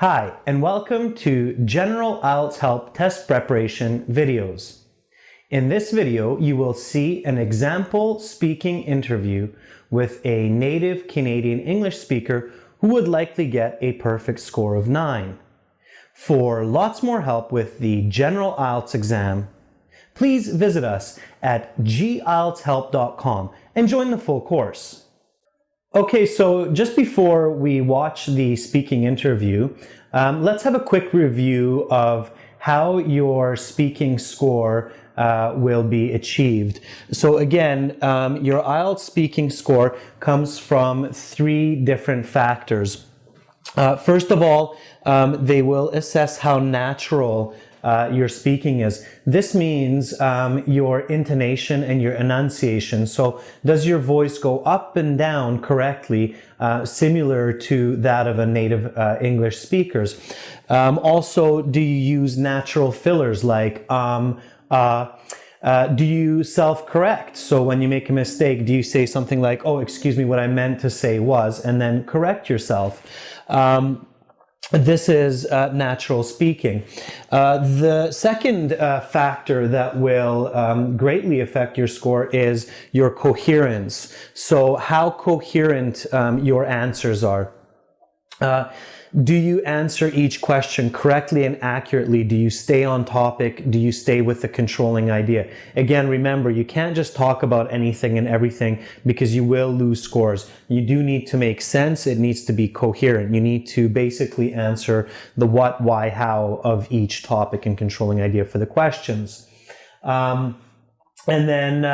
Hi, and welcome to General IELTS Help Test Preparation videos. In this video, you will see an example speaking interview with a native Canadian English speaker who would likely get a perfect score of 9. For lots more help with the General IELTS exam, please visit us at gieltshelp.com and join the full course. Okay, so just before we watch the speaking interview, let's have a quick review of how your speaking score will be achieved. So again, your IELTS speaking score comes from 3 different factors. First of all, they will assess how natural your speaking is. This means your intonation and your enunciation. So does your voice go up and down correctly, similar to that of a native English speaker's? Also, do you use natural fillers like do you self-correct? So when you make a mistake, do you say something like, oh, excuse me, what I meant to say was, and then correct yourself? This is natural speaking. The second factor that will greatly affect your score is your coherence. So how coherent your answers are. Do you answer each question correctly and accurately? Do you stay on topic? Do you stay with the controlling idea? Again, remember, you can't just talk about anything and everything because you will lose scores. You do need to make sense. It needs to be coherent. You need to basically answer the what, why, how of each topic and controlling idea for the questions. And then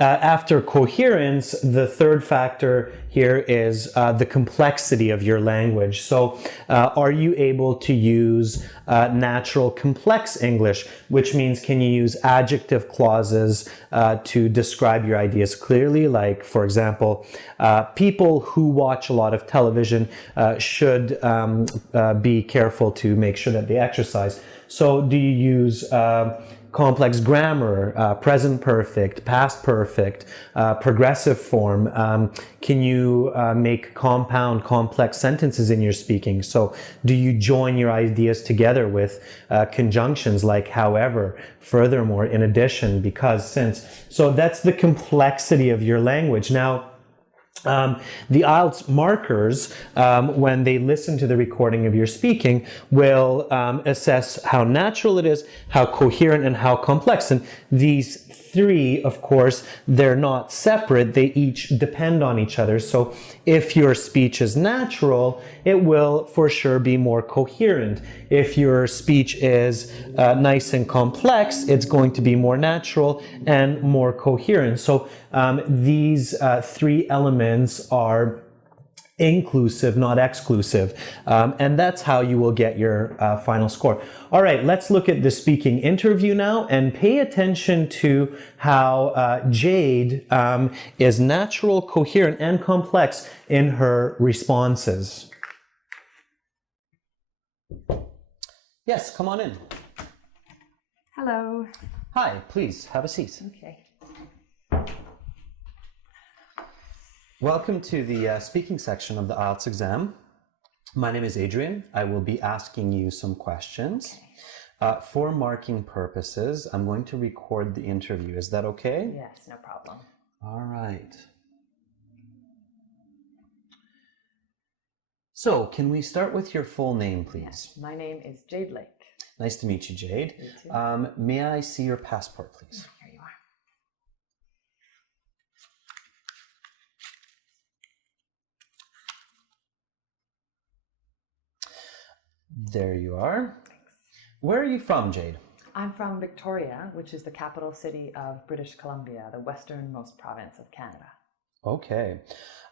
after coherence, the third factor here is the complexity of your language. So are you able to use natural complex English, which means can you use adjective clauses to describe your ideas clearly? Like, for example, people who watch a lot of television should be careful to make sure that they exercise. So do you use complex grammar, present perfect, past perfect, progressive form? Can you make compound, complex sentences in your speaking? So do you join your ideas together with conjunctions like however, furthermore, in addition, because, since? So that's the complexity of your language. Now, the IELTS markers, when they listen to the recording of your speaking, will assess how natural it is, how coherent, and how complex. And these 3, of course, they're not separate. They each depend on each other. So if your speech is natural, it will for sure be more coherent. If your speech is nice and complex, it's going to be more natural and more coherent. So these 3 elements are inclusive, not exclusive. And that's how you will get your final score. All right, let's look at the speaking interview now and pay attention to how Jade is natural, coherent, and complex in her responses. Yes, come on in. Hello. Hi, please have a seat. Okay. Welcome to the speaking section of the IELTS exam. My name is Adrian. I will be asking you some questions. Okay. For marking purposes, I'm going to record the interview. Is that okay? Yes, no problem. All right. So, can we start with your full name, please? Yes, my name is Jade Lake. Nice to meet you, Jade. You too. May I see your passport, please? Here you are. There you are. Thanks. Where are you from, Jade? I'm from Victoria, which is the capital city of British Columbia, the westernmost province of Canada. Okay.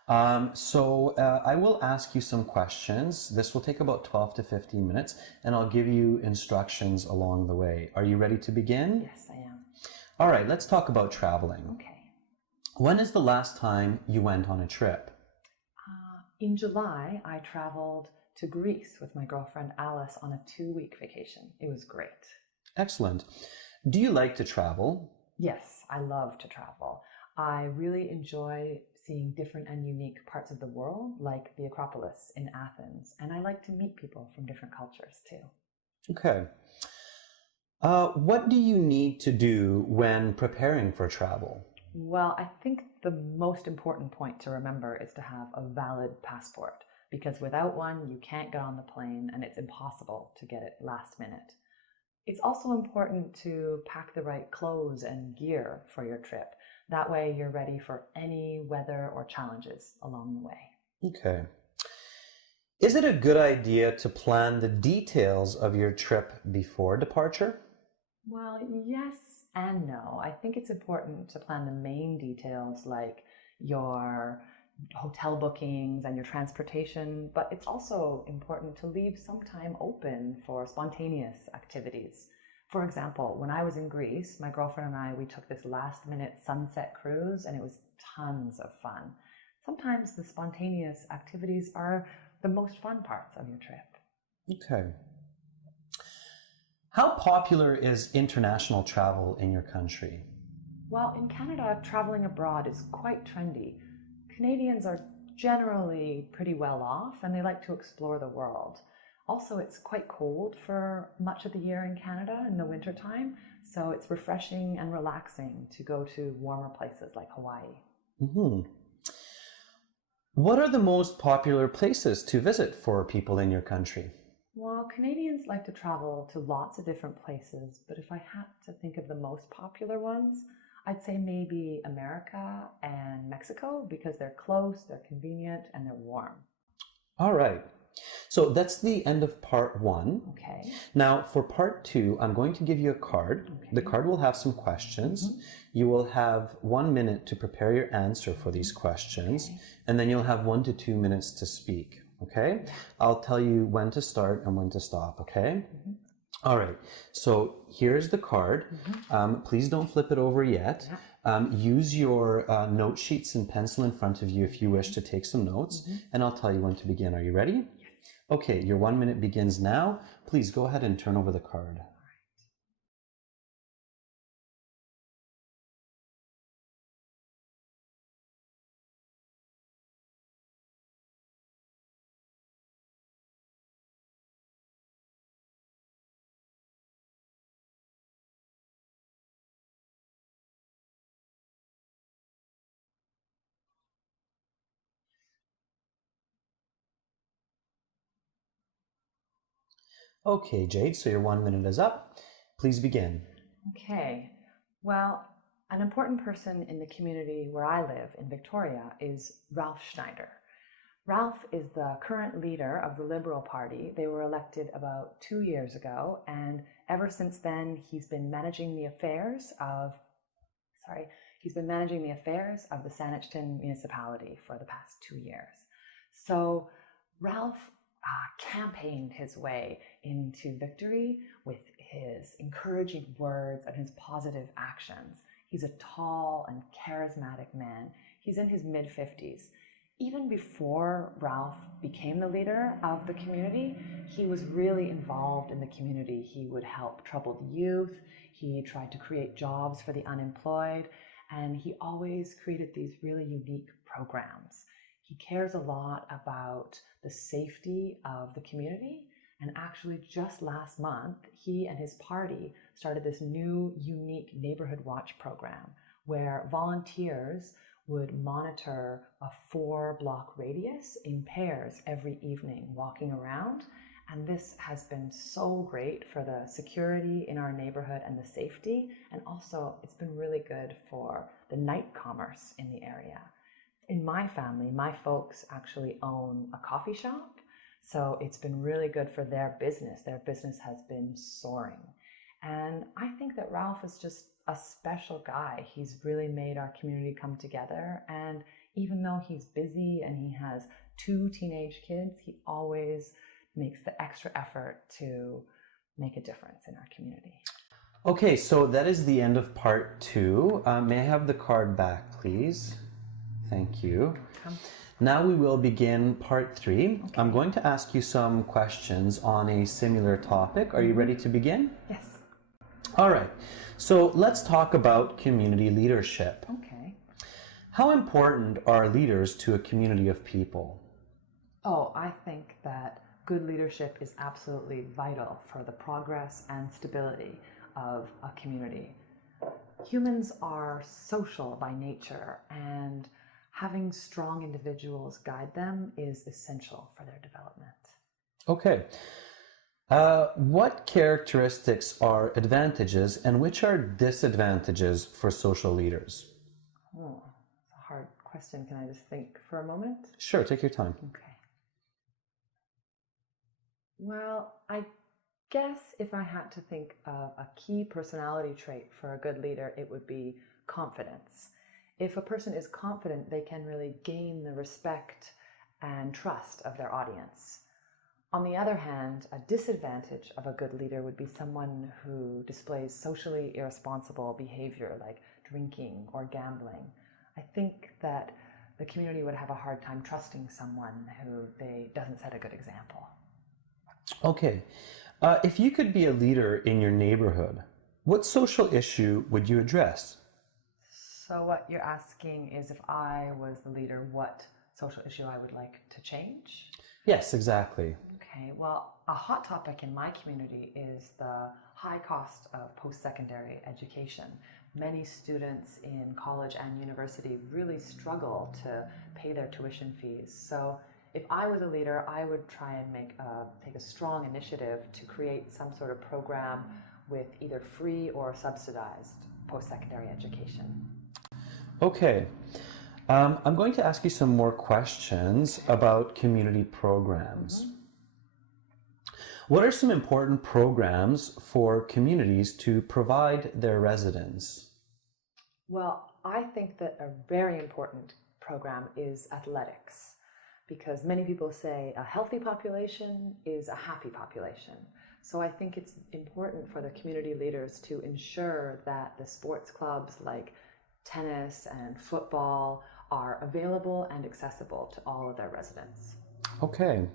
I will ask you some questions. This will take about 12 to 15 minutes, and I'll give you instructions along the way. Are you ready to begin? Yes, I am. All right, let's talk about traveling. Okay. When is the last time you went on a trip? In July, I traveled to Greece with my girlfriend Alice on a 2-week vacation. It was great. Excellent. Do you like to travel? Yes, I love to travel. I really enjoy seeing different and unique parts of the world, like the Acropolis in Athens. And I like to meet people from different cultures too. Okay. What do you need to do when preparing for travel? Well, I think the most important point to remember is to have a valid passport, because without one, you can't get on the plane and it's impossible to get it last minute. It's also important to pack the right clothes and gear for your trip. That way you're ready for any weather or challenges along the way. Okay. Is it a good idea to plan the details of your trip before departure? Well, yes and no. I think it's important to plan the main details like your hotel bookings and your transportation, but it's also important to leave some time open for spontaneous activities. For example, when I was in Greece, my girlfriend and I, we took this last-minute sunset cruise, and it was tons of fun. Sometimes the spontaneous activities are the most fun parts of your trip. Okay. How popular is international travel in your country? Well, in Canada, traveling abroad is quite trendy. Canadians are generally pretty well off and they like to explore the world. Also, it's quite cold for much of the year in Canada in the wintertime, so it's refreshing and relaxing to go to warmer places like Hawaii. Mm-hmm. What are the most popular places to visit for people in your country? Well, Canadians like to travel to lots of different places, but if I had to think of the most popular ones, I'd say maybe America and Mexico, because they're close, they're convenient, and they're warm. All right. So that's the end of part 1. Okay. Now for part 2, I'm going to give you a card. Okay. The card will have some questions. You will have 1 minute to prepare your answer for these questions, and then you'll have 1 to 2 minutes to speak. Okay? I'll tell you when to start and when to stop, okay? All right, so here's the card. Please don't flip it over yet. Use your note sheets and pencil in front of you if you wish to take some notes, and I'll tell you when to begin. Are you ready? Yes. Okay, your 1 minute begins now. Please go ahead and turn over the card. Okay, Jade, so your 1 minute is up. Please begin. Okay. Well, an important person in the community where I live in Victoria is Ralph Schneider. Ralph is the current leader of the Liberal Party. They were elected about 2 years ago, and ever since then, he's been managing the affairs of the Saanich municipality for the past 2 years. So Ralph campaigned his way into victory with his encouraging words and his positive actions. He's a tall and charismatic man. He's in his mid-50s. Even before Ralph became the leader of the community, he was really involved in the community. He would help troubled youth. He tried to create jobs for the unemployed, and he always created these really unique programs. He cares a lot about the safety of the community, and actually just last month, he and his party started this new unique neighborhood watch program where volunteers would monitor a 4-block radius in pairs every evening walking around. And this has been so great for the security in our neighborhood and the safety. And also it's been really good for the night commerce in the area. In my family, my folks actually own a coffee shop. So it's been really good for their business. Their business has been soaring. And I think that Ralph is just a special guy. He's really made our community come together. And even though he's busy and he has 2 teenage kids, he always makes the extra effort to make a difference in our community. Okay, so that is the end of part 2. May I have the card back, please? Thank you. Now we will begin part 3. Okay. I'm going to ask you some questions on a similar topic. Are you ready to begin? Yes. All right. So let's talk about community leadership. Okay. How important are leaders to a community of people? Oh, I think that good leadership is absolutely vital for the progress and stability of a community. Humans are social by nature, and having strong individuals guide them is essential for their development. Okay. What characteristics are advantages and which are disadvantages for social leaders? Oh, it's a hard question. Can I just think for a moment? Sure, take your time. Okay. Well, I guess if I had to think of a key personality trait for a good leader, it would be confidence. If a person is confident, they can really gain the respect and trust of their audience. On the other hand, a disadvantage of a good leader would be someone who displays socially irresponsible behavior like drinking or gambling. I think that the community would have a hard time trusting someone who doesn't set a good example. Okay. If you could be a leader in your neighborhood, what social issue would you address? So what you're asking is if I was the leader, what social issue I would like to change? Yes, exactly. Okay, well, a hot topic in my community is the high cost of post-secondary education. Many students in college and university really struggle to pay their tuition fees. So if I was a leader, I would try and take a strong initiative to create some sort of program with either free or subsidized post-secondary education. Okay. I'm going to ask you some more questions about community programs. What are some important programs for communities to provide their residents? Well, I think that a very important program is athletics, because many people say a healthy population is a happy population. So I think it's important for the community leaders to ensure that the sports clubs like tennis and football are available and accessible to all of their residents. Okay.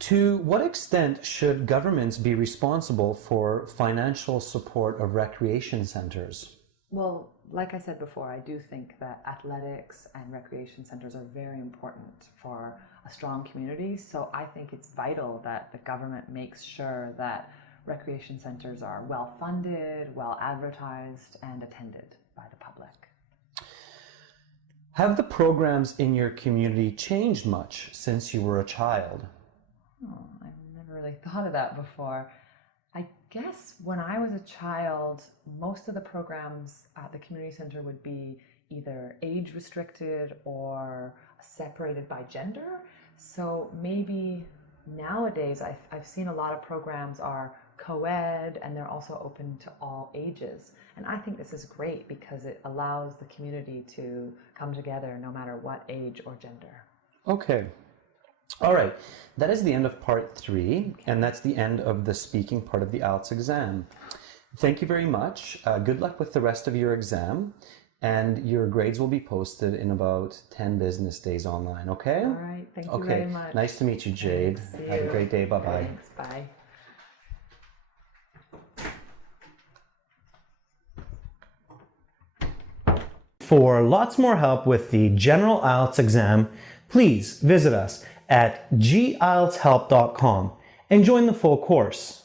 To what extent should governments be responsible for financial support of recreation centers? Well, like I said before, I do think that athletics and recreation centers are very important for a strong community. So I think it's vital that the government makes sure that recreation centers are well funded, well advertised, and attended by the public. Have the programs in your community changed much since you were a child? Oh, I've never really thought of that before. I guess when I was a child, most of the programs at the community center would be either age restricted or separated by gender. So maybe nowadays I've seen a lot of programs are co-ed and they're also open to all ages. And I think this is great because it allows the community to come together no matter what age or gender. Okay. All right. That is the end of part 3, and that's the end of the speaking part of the IELTS exam. Thank you very much. Good luck with the rest of your exam, and your grades will be posted in about 10 business days online, okay? All right. Thank you very much. Nice to meet you, Jade. Thanks. Have a great day. Bye-bye. Thanks. Bye. For lots more help with the general IELTS exam, please visit us at gieltshelp.com and join the full course.